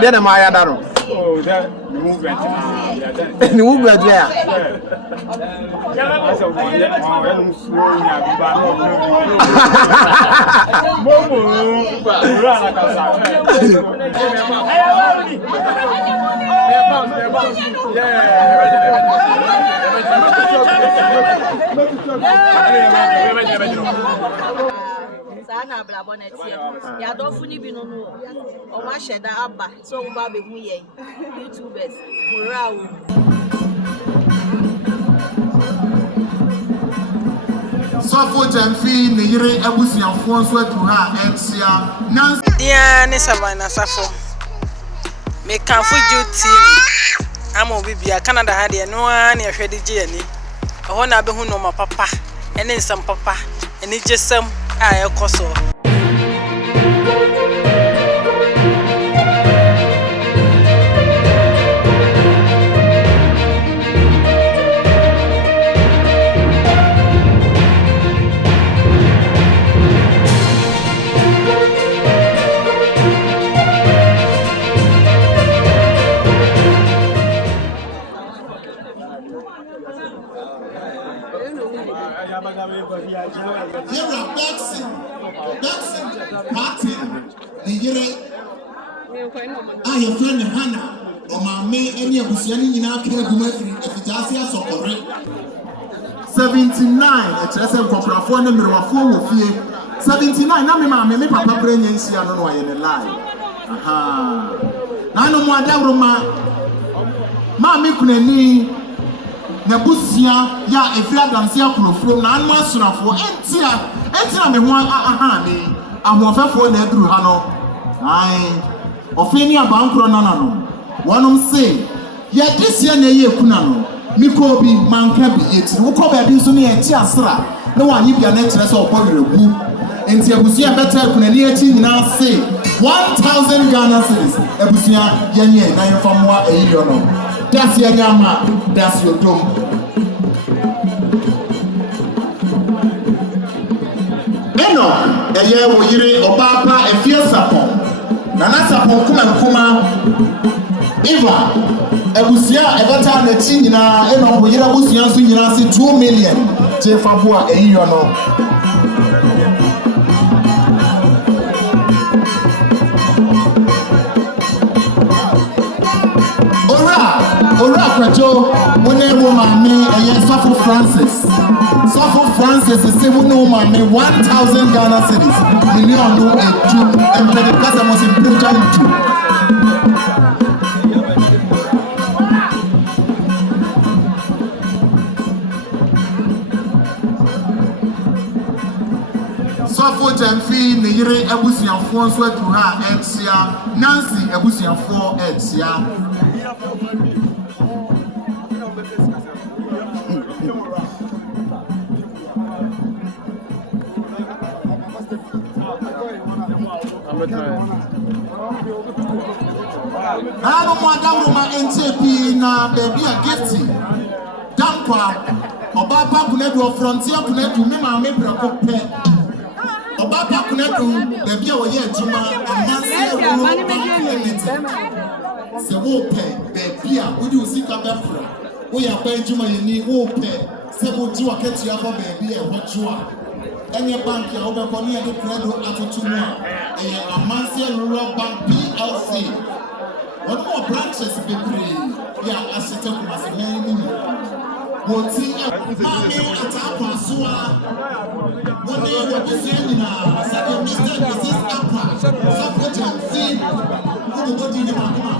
Then am I done? Oh, that movement. The movement there. Sana bla bonnet ya don funi bi no no o ma sheda aba so wo ba be hu ye YouTubers morawo Sofo Jamfi ne yire abusianfo nso atu ha exia nan dia ne savana safo me kanfo Jude TV amo bibia Canada ha de no a ne hwede gye ani ho na be hu no ma papa ene nsam papa ene jesam a ekoso Martin, the year I have friend Hannah, or my maid any of Busiani in our care Gumetri, Efficacia Sokore 79, it's a proper phone number of 4 of you 79, Namma, me papa brain and see I don't know why in a lie. Aha, Nano Madama Mammy Kunani. Nabusia ya efia dansia kurofro na anu asurafo entia me ho aha ni amofefo na aduru ha no ai ofeni abankro nana no wonom se ya disia na ye kuna no miko bi manka bi yeti wo ko ba bi so na ye ti asra na wanyi bia na kire so okworebu entia abusia beta kuna ni echi nyina se 1000 Ghana cedis abusia yenye na yefamwa eyiyo no that's your nyama, that's your dome. Eno, eye wo yire obapa efie sapon. Nana sapon kuma Eva, ebusia ebata na chi nyina eno wo yire abusia nso nyina se 2 million. Je fabua eyiyo no. Ora kwacho wone woman me eye Sofo Francis is say wone woman me 1000 Ghana cedis million do eju and the person was important too. Sofo Jamfi ne yire abusianfo nso atu ha exia Nancy abusianfo exia Ano mwadam roma NTP na baby a gifty Dankwa Obapa kunedu frontier kunedu me ma me brako pe Obapa kunedu baby a woye adwuma amanse se wo pe baby a wodi usika befra wo ya pa adwuma yeni wo pe se wo ti wakati ya fa baby e hojoa any bank ya obeko ni ade credo atotumu a amanse rural bank PLC. What more branches be free? Yeah, I sit up as a man. What see a mommy attack on Sua? What they were saying now, said the mistake is this upper. Support and see who would do the Mama.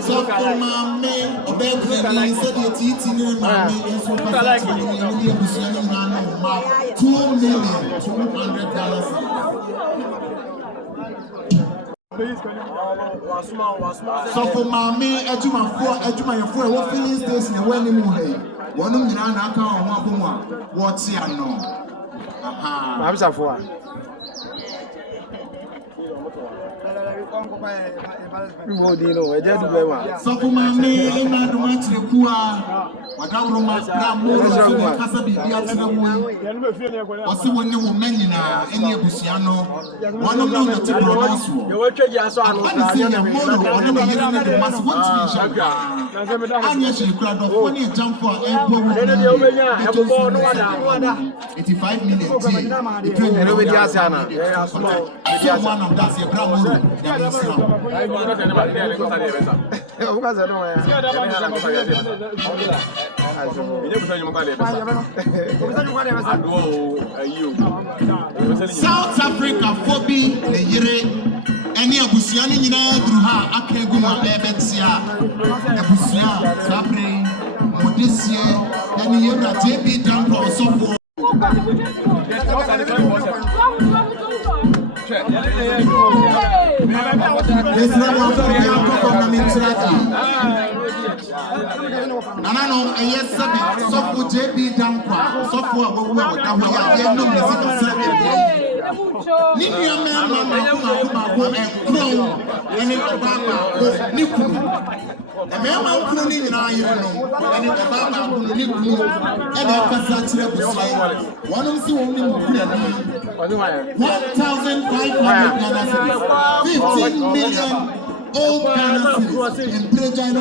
So for mommy, a bedroom said the teaching mommy and so like $2,200,000. So for mommy, Ejuma for what filling station and when you move, one of the account, what's your no? Aha, I'm sorry. So for mommy, in my much Roma, Bramo, Casabi, also when you were many any Busiano, one of them that you pronounce. You were saying a mono, one of the must want to be and yes, you crowd of when you jump for 85 minutes. One of that's a Bramo. South Africa Fobi the Yere any Abusiani Nina Druha Akeguma Ebetia Abusia Sabre Modessie any Yera JB Danko or so forth. Nanano yes sabi so for JB Dankwa so for we no music celebrate ni mama any obama ni kunu e mama kunu ni nyina yire no any obama kunu ni kunu e na kasa kire busi wonom si won ni kunu ni 1,500 Ghana cedis 15 million old Ghana cedis in Preja no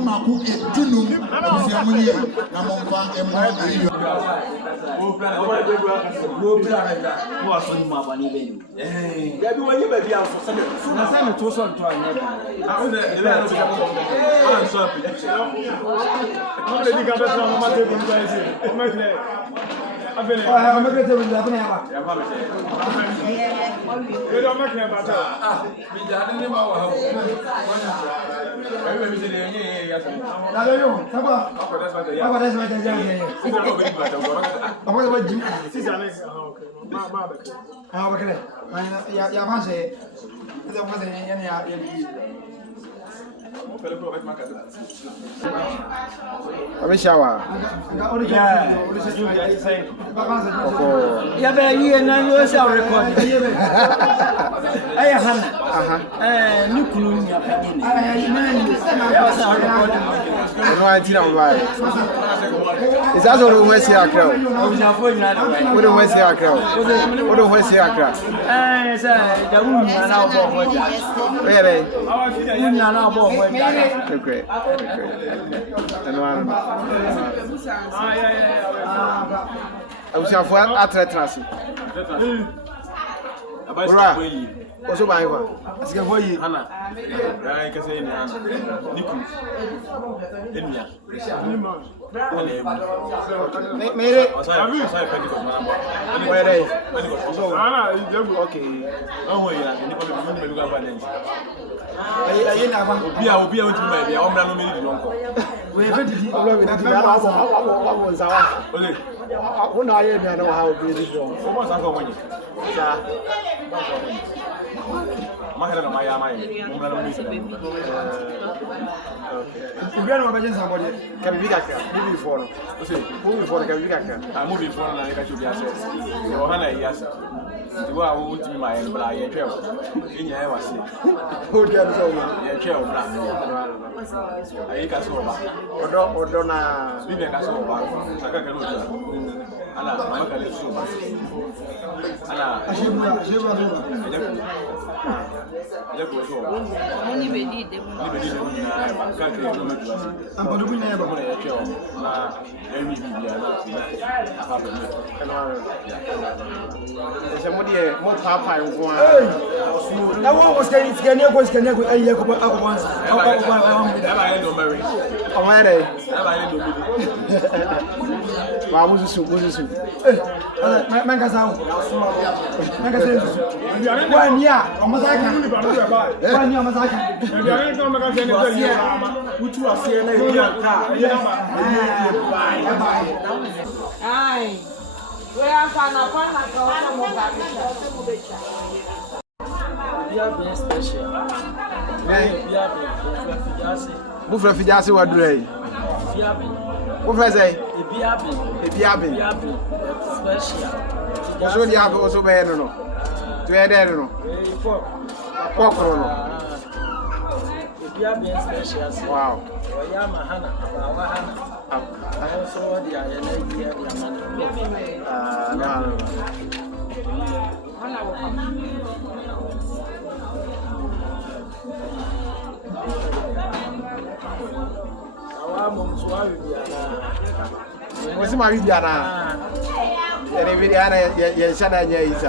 maku edunum busiamuni na momfa emo ayo is that all West Accra? What do West Accra? What do West Accra? The woman now really? Okay. I was have one at also by one. Ask for you, Hannah. I can say, Nicholas. Made it. Okay. Oh, yeah. Wow. What's my Diana? And if Diana, yes, and I is.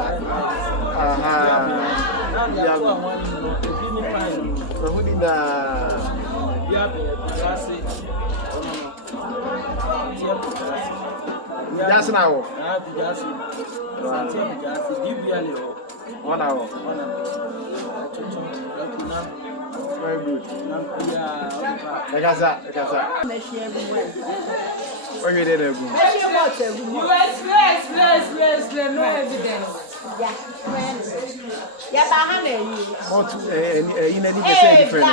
Just now. 1 hour. Very good. What you did? Yes, no evidence. Yeah, but What you need to say different.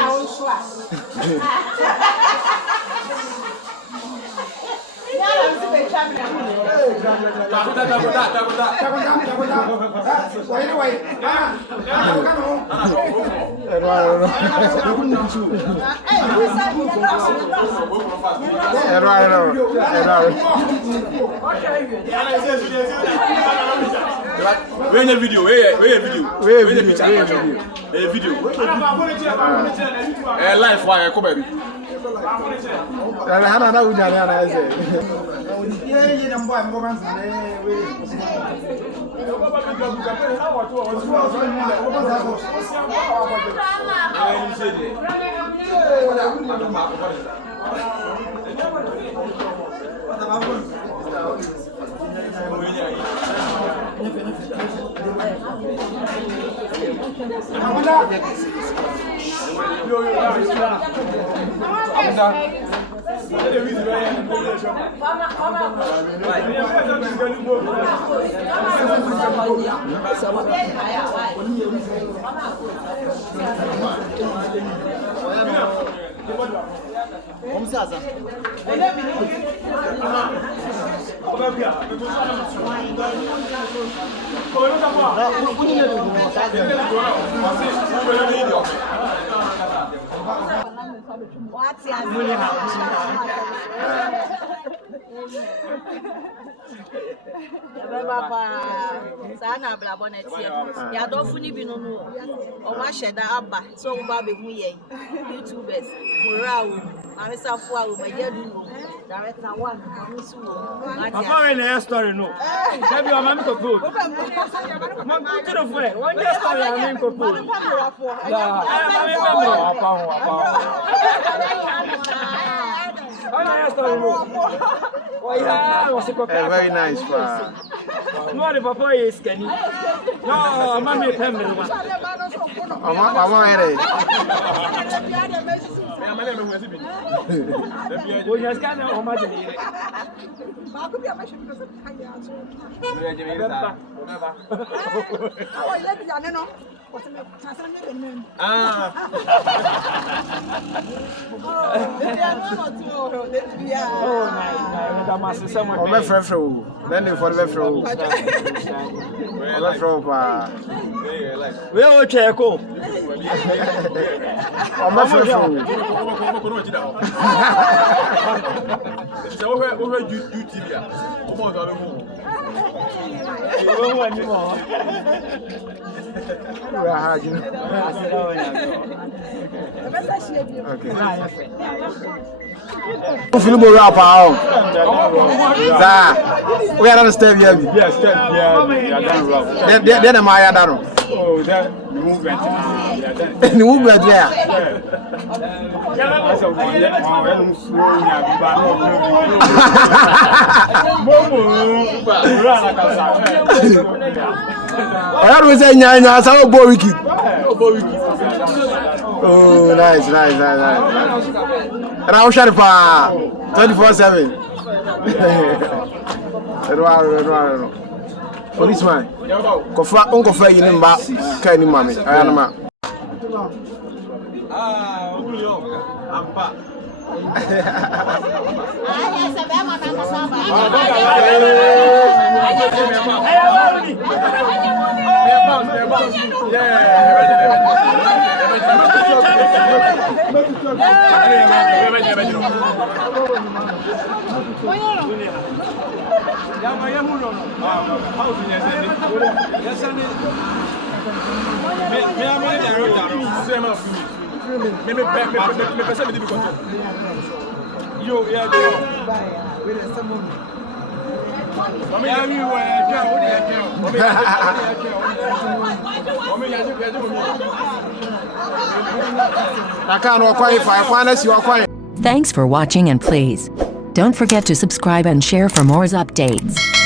Where the video? Where the picture? Video. Life wire, come baby. Sana bla bonnet ya do funi bi no no o ma sheda aba so wo ba be hu yen YouTubers murawo amesafo awo majedu director 1 onisu wo Papa in a story no that be mama ko put mama to the friend one day story I mean ko put Very nice. No, the papa is skinny. No, mommy pay me. Mama, We just can't know how much it is. We all check. Film rap out. We are on step here. Yes, yeah, Then am I done? Oh, that movement. The movement there. I was saying, I saw a boy. Oh, nice. And I'll shut it for 24/7. Policeman, Uncle Fay in back, can you, mammy? I am a Thanks for watching and please don't forget to subscribe and share for more updates.